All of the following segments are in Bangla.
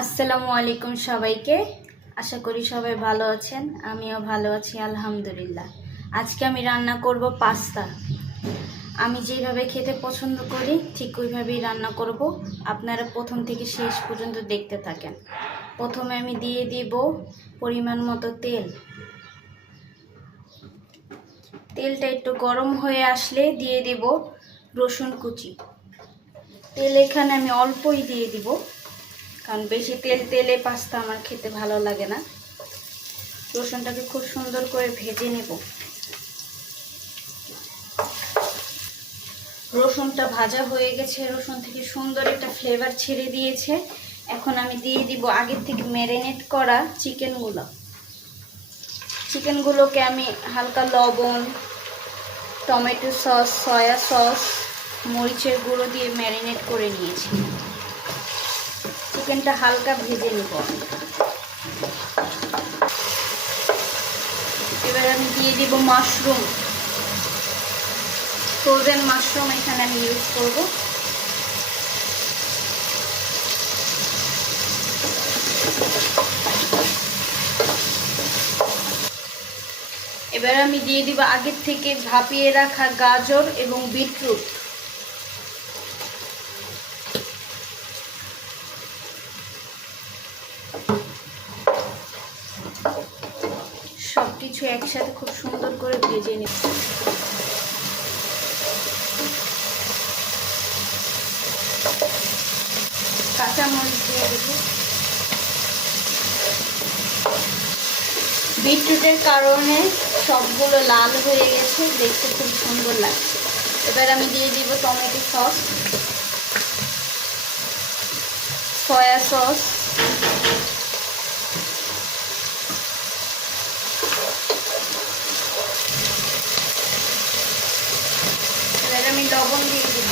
আসসালামু আলাইকুম সবাইকে। আশা করি সবাই ভালো আছেন, আমিও ভালো আছি আলহামদুলিল্লাহ। আজকে আমি রান্না করব পাস্তা। আমি যেভাবে খেতে পছন্দ করি ঠিক ওইভাবেই রান্না করব। আপনারা প্রথম থেকে শেষ পর্যন্ত দেখতে থাকেন। প্রথমে আমি দিয়ে দিব পরিমাণ মতো তেল। তেলটা একটু গরম হয়ে আসলে দিয়ে দিব রসুন কুচি। তেল এখানে আমি অল্পই দিয়ে দিব, কারণ বেশি তেলে পাস্তা আমার খেতে ভালো লাগে না। রসুনটাকে খুব সুন্দর করে ভেজে নেব। রসুনটা ভাজা হয়ে গেছে, রসুন থেকে সুন্দর একটা ফ্লেভার ছেড়ে দিয়েছে। এখন আমি দিয়ে দিব আগের থেকে ম্যারিনেট করা চিকেনগুলোকে আমি হালকা লবণ, টমেটো সস, সয়া সস, মরিচের গুঁড়ো দিয়ে ম্যারিনেট করে নিয়েছি। চিকেনটা হালকা ভেজে নেব। এবার আমি দিয়ে দিব মাশরুম, ফ্রোজেন মাশরুম এখানে আমি ইউজ করব। এবার আমি দিয়ে দিব আগের থেকে ভাপিয়ে রাখা গাজর এবং বিটরুট। সবকিছু একসাথে খুব সুন্দর করে ভেজে নেব। কাঁচামরিচ দিয়ে দেব। বিটরুটের কারণে সবগুলো লাল হয়ে গেছে, দেখতে খুব সুন্দর লাগছে। এবার আমি দিয়ে দিব টমেটো সস, সয়া সস, এবার আমি লবণ দিয়ে দিব।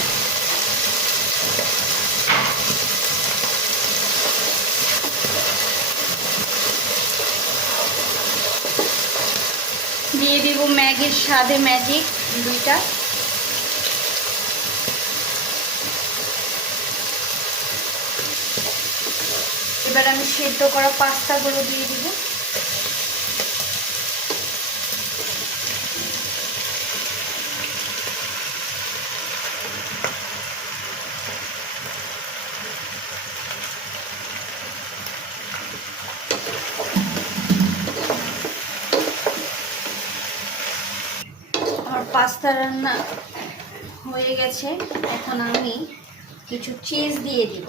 দিয়ে দিব ম্যাগির স্বাদে ম্যাজিক 2টা। এবার আমি সেদ্ধ করা পাস্তাগুলো দিয়ে দিব। আমার পাস্তা রান্না হয়ে গেছে। এখন আমি কিছু চিজ দিয়ে দিব।